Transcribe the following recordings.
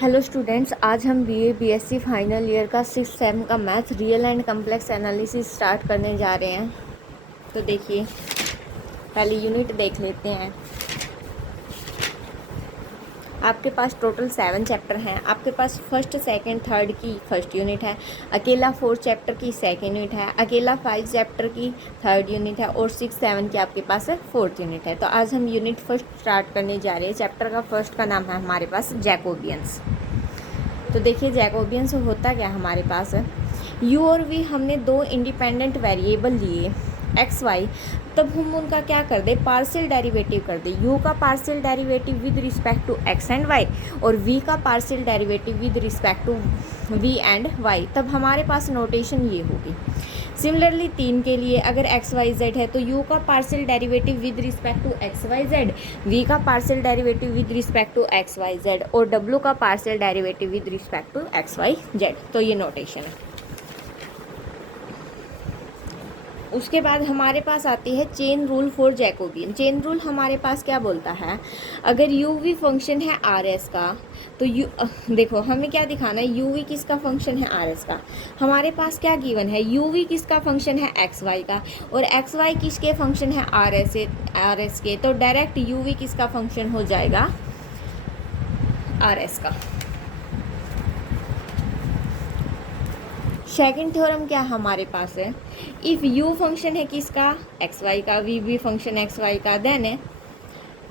Hello students, आज हम BA BSc final year का 6th सेम का math real and complex analysis start करने जा रहे हैं। तो देखिए, पहले यूनिट देख लेते हैं। आपके पास टोटल 7 चैप्टर हैं। आपके पास फर्स्ट सेकंड थर्ड की फर्स्ट यूनिट है, अकेला 4 चैप्टर की सेकंड यूनिट है, अकेला 5 चैप्टर की थर्ड यूनिट है और 6 7 की आपके पास फोर्थ यूनिट है। तो आज हम यूनिट फर्स्ट स्टार्ट करने जा रहे हैं। चैप्टर का फर्स्ट का नाम है हमारे पास जैकोबियंस। तो देखिए, जैकोबियंस होता क्या हमारे पास है, u और v हमने दो इंडिपेंडेंट वेरिएबल लिए एक्स वाई, तब हम उनका क्या कर दे, पार्शियल डेरिवेटिव कर दे। u का partial derivative with respect to x and y और v का partial derivative with respect to v and y, तब हमारे पास नोटेशन ये होगी। सिमिलरली 3 के लिए अगर एक्स वाई जेड है तो u का partial derivative with respect to x y z, v का partial derivative with respect to x y z और w का partial derivative with respect to x y z. तो ये नोटेशन है। उसके बाद हमारे पास आती है chain rule for Jacobian. Chain rule हमारे पास क्या बोलता है, अगर यू वी फंक्शन है आर एस का तो देखो हमें क्या दिखाना है, यू वी किसका फंक्शन है आर एस का। हमारे पास क्या गिवन है, यू वी किसका फंक्शन है एक्स वाई का और एक्स वाई किसके फंक्शन है आर एस के। तो डायरेक्ट यू वी किसका फंक्शन हो जाएगा, आर एस का। सेकंड थ्योरम क्या हमारे पास है, इफ़ u फंक्शन है किसका, एक्स वाई का, v भी फंक्शन एक्स वाई का, देन है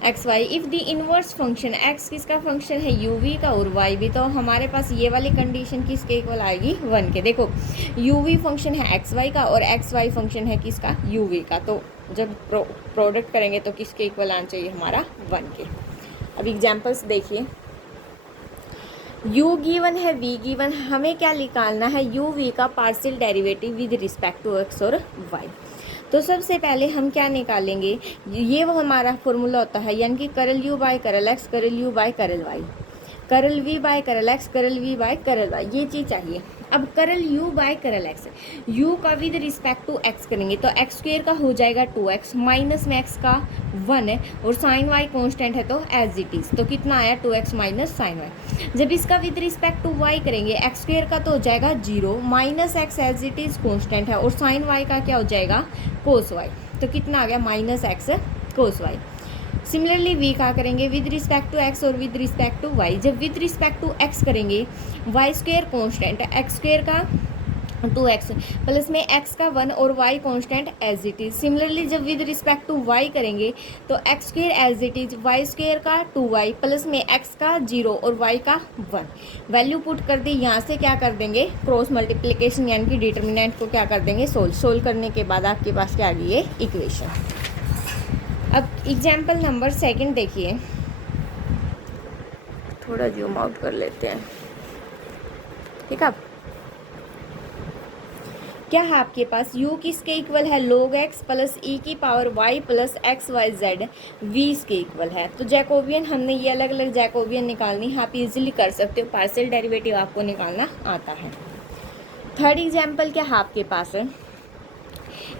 x why if the inverse function x किसका फंक्शन है u v का और y भी, तो हमारे पास ये वाली कंडीशन किसके इक्वल आएगी, 1 के। देखो u v फंक्शन है एक्स वाई का और एक्स वाई फंक्शन है किसका, u v का, तो जब प्रोडक्ट करेंगे तो किसके इक्वल आना चाहिए हमारा, 1 के। अब एग्जाम्पल्स देखिए, u गिवन है, v गिवन, हमें क्या निकालना है, u v का partial derivative with respect to x और y। तो सबसे पहले हम क्या निकालेंगे, ये वो हमारा फॉर्मूला होता है, यानी कि करल u बाय करल x, करल u बाय करल y, करल v बाय करल x, करल v बाय करल y, ये चीज़ चाहिए। अब करल u बाय करल x, u का विद रिस्पेक्ट टू x करेंगे तो एक्स स्क्वेयर का हो जाएगा 2x, माइनस में x का 1 है और साइन y कांस्टेंट है तो एज इट इज़, तो कितना आया 2x माइनस साइन y। जब इसका विद रिस्पेक्ट टू y करेंगे एक्स स्क्वेयर का तो हो जाएगा 0, minus x as it is constant है और साइन y का क्या हो जाएगा, कोस y, तो कितना आ गया minus x cos y। Similarly v का करेंगे विद रिस्पेक्ट टू x और विद रिस्पेक्ट टू y। जब विद रिस्पेक्ट टू x करेंगे y square constant, x square का 2x प्लस में x का 1 और y constant as it is. Similarly जब विद रिस्पेक्ट टू y करेंगे तो x square as it is, y square का 2y प्लस में x का 0 और y का 1। वैल्यू पुट कर दी, यहाँ से क्या कर देंगे, क्रॉस मल्टीप्लिकेशन यानी कि डिटर्मिनेंट को क्या कर देंगे, सोल्व करने के बाद आपके पास क्या आ गई है, इक्वेशन। अब एग्जाम्पल नंबर सेकंड देखिए, थोड़ा जूम आउट कर लेते हैं, ठीक है। अब क्या है आपके पास, u किसके इक्वल है, log x प्लस e की power y plus x y z v इसके इक्वल है। तो जैकोबियन हमने ये अलग अलग जैकोबियन निकालनी है, आप इजीली कर सकते हो, पार्शियल डेरिवेटिव आपको निकालना आता है। थर्ड एग्जाम्पल क्या है आपके पास है,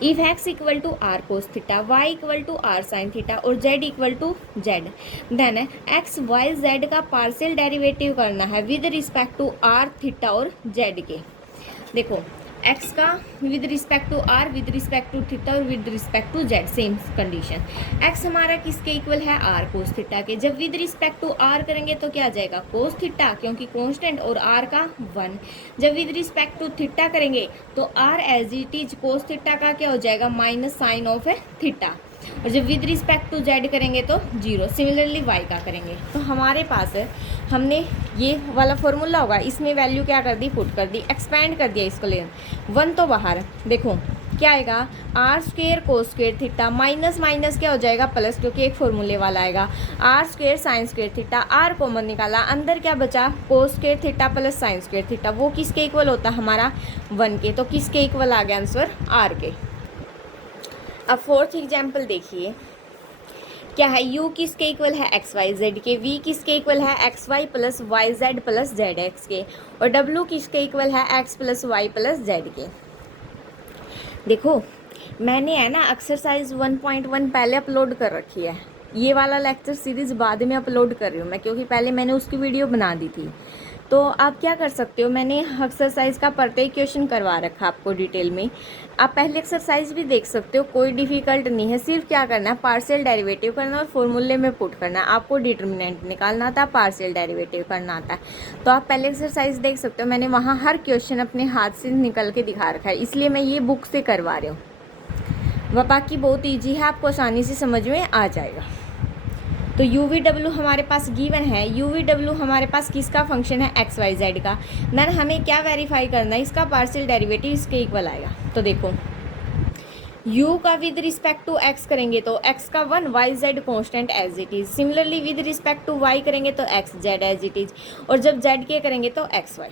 if x equal to r cos theta, y equal to r sine theta और z equal to z, then x y z का पार्शियल डेरिवेटिव करना है with respect to r theta और z के। देखो x का with respect to r, with respect to theta और with respect to z, same condition. x हमारा किसके इक्वल है, r कोस थीटा के। जब विद रिस्पेक्ट टू r करेंगे तो क्या आ जाएगा, कोस थीटा क्योंकि कांस्टेंट और r का 1। जब विद रिस्पेक्ट टू थीटा करेंगे तो r as it is cos theta का क्या हो जाएगा, माइनस साइन ऑफ थीटा, और जब विद रिस्पेक्ट टू z करेंगे तो 0। सिमिलरली y का करेंगे तो हमारे पास है, हमने ये वाला फॉर्मूला होगा, इसमें वैल्यू क्या कर दी, पुट कर दी, एक्सपेंड कर दिया इसको, ले 1 तो बाहर, देखो क्या आएगा, r square cos square theta minus minus क्या हो जाएगा प्लस, क्योंकि एक फॉर्मूले वाला आएगा, r square sine square theta, r common निकाला, अंदर क्या बचा, cos square theta plus sine square theta, वो किसके इक्वल होता है हमारा, 1 के। तो किसके इक्वल आ गया आंसर, आर के। अब फोर्थ एग्जाम्पल देखिए, क्या है, u किसके इक्वल है, एक्स वाई जेड के, v किसके इक्वल है, x y plus y z plus z x के, और w किसके इक्वल है, x plus y plus z के। देखो मैंने है ना एक्सरसाइज 1.1 पहले अपलोड कर रखी है, ये वाला लेक्चर सीरीज़ बाद में अपलोड कर रही हूँ मैं, क्योंकि पहले मैंने उसकी वीडियो बना दी थी। तो आप क्या कर सकते हो, मैंने एक्सरसाइज का प्रत्येक क्वेश्चन करवा रखा आपको डिटेल में। आप पहले एक्सरसाइज भी देख सकते हो, कोई डिफ़िकल्ट नहीं है। सिर्फ क्या करना है, पार्शियल डेरिवेटिव करना और फॉर्मूले में पुट करना। आपको डिटर्मिनेंट निकालना था, पार्शियल डेरिवेटिव करना था। तो आप पहले एक्सरसाइज देख सकते हो, मैंने वहाँ हर क्वेश्चन अपने हाथ से निकल के दिखा रखा है, इसलिए मैं ये बुक से करवा रही हूँ। वह बाकी बहुत ईजी है, आपको आसानी से समझ में आ जाएगा। तो UVW हमारे पास गिवन है। UVW हमारे पास किसका फंक्शन है, XYZ का। देन हमें क्या वेरीफाई करना है, इसका पार्शियल डेरिवेटिव इसके इक्वल आएगा। तो देखो u का विद रिस्पेक्ट टू x करेंगे तो x का 1, YZ constant as it is. Similarly with respect to y करेंगे तो XZ एज इट इज़, और जब z के करेंगे तो XY।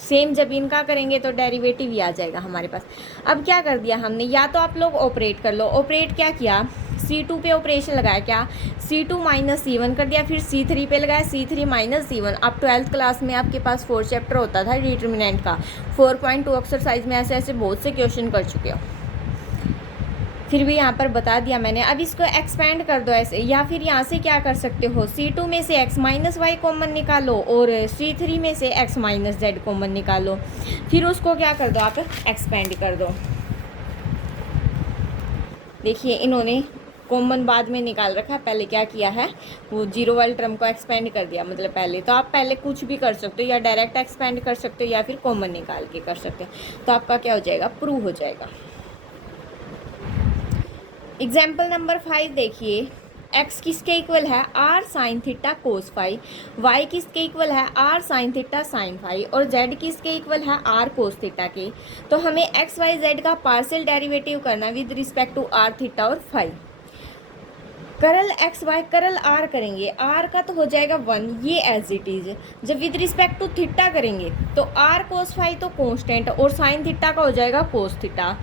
सेम जब इनका करेंगे तो डेरिवेटिव ही आ जाएगा हमारे पास। अब क्या कर दिया हमने, या तो आप लोग ऑपरेट कर लो। ऑपरेट क्या किया, C2 पे ऑपरेशन लगाया, क्या C2 माइनस C1 कर दिया, फिर C3 पे लगाया C3 माइनस C1। अब 12th क्लास में आपके पास 4 चैप्टर होता था डिटर्मिनेंट का। 4.2 एक्सरसाइज में ऐसे ऐसे बहुत से क्वेश्चन कर चुके हो, फिर भी यहाँ पर बता दिया मैंने। अब इसको एक्सपेंड कर दो ऐसे, या फिर यहाँ से क्या कर सकते हो, C2 में से x माइनस वाई कॉमन निकालो और C3 में से x माइनस जेड कॉमन निकालो, फिर उसको क्या कर दो, आप एक्सपेंड कर दो। देखिए इन्होंने कॉमन बाद में निकाल रखा, पहले क्या किया है, वो जीरो वाले टर्म को एक्सपेंड कर दिया। मतलब पहले तो आप पहले कुछ भी कर सकते हो, या डायरेक्ट एक्सपेंड कर सकते हो या फिर कॉमन निकाल के कर सकते हो। तो आपका क्या हो जाएगा, प्रूव हो जाएगा। एग्जाम्पल नंबर 5 देखिए, x किसके इक्वल है, r sine theta cos phi, y किसके इक्वल है, r sine theta sine phi, और z किसके इक्वल है, r कोस थीटा के। तो हमें x y z का पार्शियल डेरिवेटिव करना with respect to r theta और फाई। करल x y करल r करेंगे, r का तो हो जाएगा 1, ये एज इट इज। जब विद रिस्पेक्ट टू थीटा करेंगे तो r कोस फाई तो कांस्टेंट, और साइन थीटा का हो जाएगा कोस थीटा।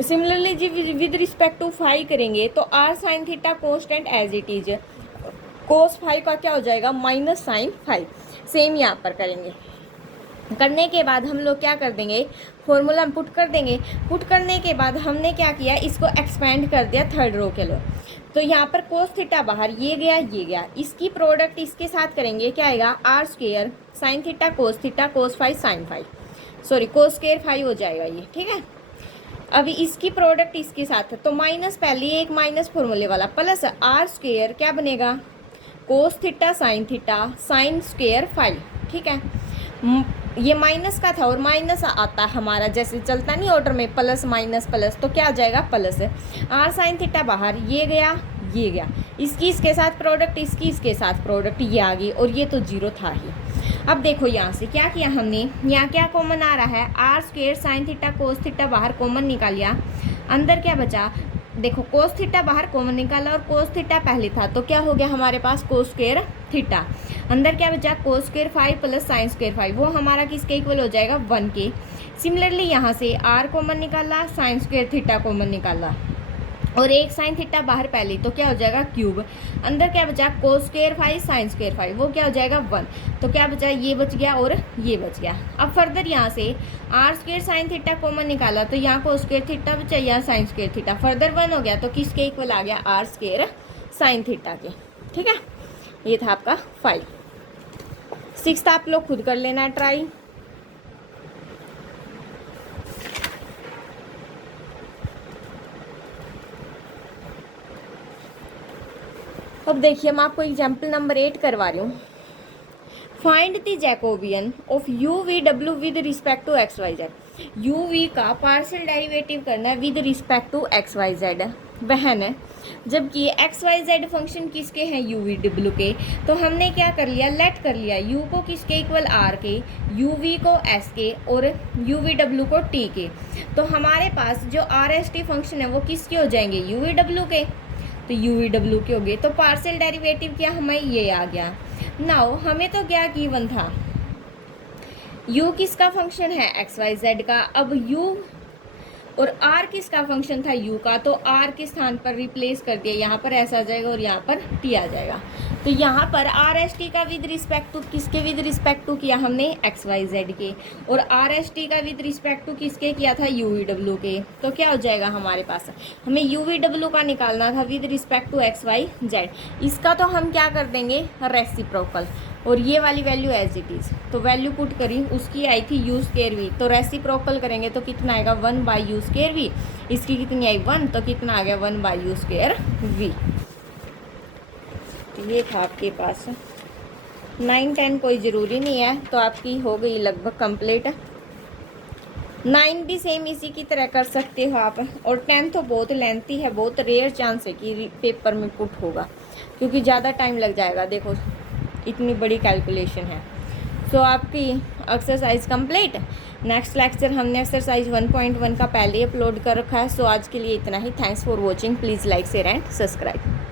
सिमिलरली जी विद रिस्पेक्ट टू फाई करेंगे तो r sine theta constant as it is, cos phi का क्या हो जाएगा, माइनस साइन फाई। सेम यहाँ पर करेंगे। करने के बाद हम लोग क्या कर देंगे, फॉर्मूला पुट कर देंगे। पुट करने के बाद हमने क्या किया, इसको एक्सपेंड कर दिया थर्ड रो के लो। तो यहाँ पर कोस थीटा बाहर, ये गया ये गया, इसकी प्रोडक्ट इसके साथ करेंगे, क्या आएगा, r square sine theta cos phi sine phi, sorry cos square phi हो जाएगा ये, ठीक है। अभी इसकी प्रोडक्ट इसके साथ है तो माइनस, पहले एक माइनस फॉर्मूले वाला, प्लस r स्क्वायर क्या बनेगा, cos theta sine square phi, ठीक है। ये माइनस का था और माइनस आता है हमारा, जैसे चलता नहीं ऑर्डर में प्लस माइनस प्लस, तो क्या आ जाएगा प्लस है। r साइन थीटा बाहर, ये गया ये गया, इसकी इसके साथ प्रोडक्ट, इसकी इसके साथ प्रोडक्ट, ये आ गई, और ये तो जीरो था ही। अब देखो यहाँ से क्या किया हमने, यहाँ क्या कॉमन आ रहा है, r square sine theta cos theta बाहर कॉमन निकाल लिया। अंदर क्या बचा, देखो कोस थीटा बाहर कॉमन निकाला और कोस थीटा पहले था, तो क्या हो गया हमारे पास कोस स्क्वायर थीटा। अंदर क्या बचा, cos square phi plus sine square phi, वो हमारा किसके इक्वल हो जाएगा, 1 के। सिमिलरली यहाँ से r कॉमन निकाला, साइन स्क्वायर थीटा कॉमन निकाला, और एक साइन थीटा बाहर पहले, तो क्या हो जाएगा क्यूब। अंदर क्या बचा, cos square phi sine square phi, वो क्या हो जाएगा 1। तो क्या बचा, ये बच गया और ये बच गया। अब फर्दर यहाँ से r square sine theta common निकाला, तो यहाँ कोस स्क्वायर थीटा बचा, यहाँ साइन स्क्वायर थीटा, फर्दर 1 हो गया, तो किसके इक्वल आ गया, r स्क्वायर साइन थीटा के, ठीक है। ये था आपका 5। 6 आप लोग खुद कर लेना ट्राई। अब देखिए मैं आपको एग्जाम्पल नंबर 8 करवा रही हूँ। Find the Jacobian of UVW with respect to XYZ। UV का पार्शियल डेरिवेटिव करना है विद रिस्पेक्ट टू XYZ, वहन है। जबकि XYZ फंक्शन किसके हैं, UVW के। तो हमने क्या कर लिया, लेट कर लिया U को किसके इक्वल R के, UV को S के, और UVW को T के। तो हमारे पास जो RST फंक्शन है वो किसके हो जाएंगे, UVW के। तो UVW के हो गए, तो पार्शियल डेरिवेटिव क्या हमें ये आ गया। नाउ हमें तो क्या गिवन था, U किसका फंक्शन है, XYZ का। अब U और R किसका फंक्शन था, U का, तो R के स्थान पर रिप्लेस कर दिया, यहाँ पर S आ जाएगा और यहाँ पर T आ जाएगा। तो यहाँ पर आर एस टी का विद रिस्पेक्ट टू किसके विद रिस्पेक्ट टू किया हमने एक्स वाई जेड के, और आर एस टी का विद रिस्पेक्ट टू किसके किया था यू वी डब्ल्यू के। तो क्या हो जाएगा हमारे पास, हमें यू वी डब्ल्यू का निकालना था with respect to x y z. इसका तो हम क्या कर देंगे रेसिप्रोकल, और ये वाली वैल्यू एज इट इज़, तो वैल्यू पुट करी, उसकी आई थी यू स्केयर वी, तो रेसिप्रोकल करेंगे तो कितना आएगा 1 बाई यू स्केयर वी, इसकी कितनी आई 1, तो कितना आ गया 1 बाई यू स्केयर वी। ये था आपके पास 9 10 कोई ज़रूरी नहीं है, तो आपकी हो गई लगभग कंप्लीट। 9 भी सेम इसी की तरह कर सकते हो आप, और 10 तो बहुत लेंथी है, बहुत रेयर चांस है कि पेपर में पुट होगा, क्योंकि ज़्यादा टाइम लग जाएगा, देखो इतनी बड़ी कैलकुलेशन है। सो आपकी एक्सरसाइज कंप्लीट। नेक्स्ट लेक्चर हमने एक्सरसाइज 1.1 का पहले अपलोड कर रखा है। सो आज के लिए इतना ही। Thanks for watching. Please like share and subscribe.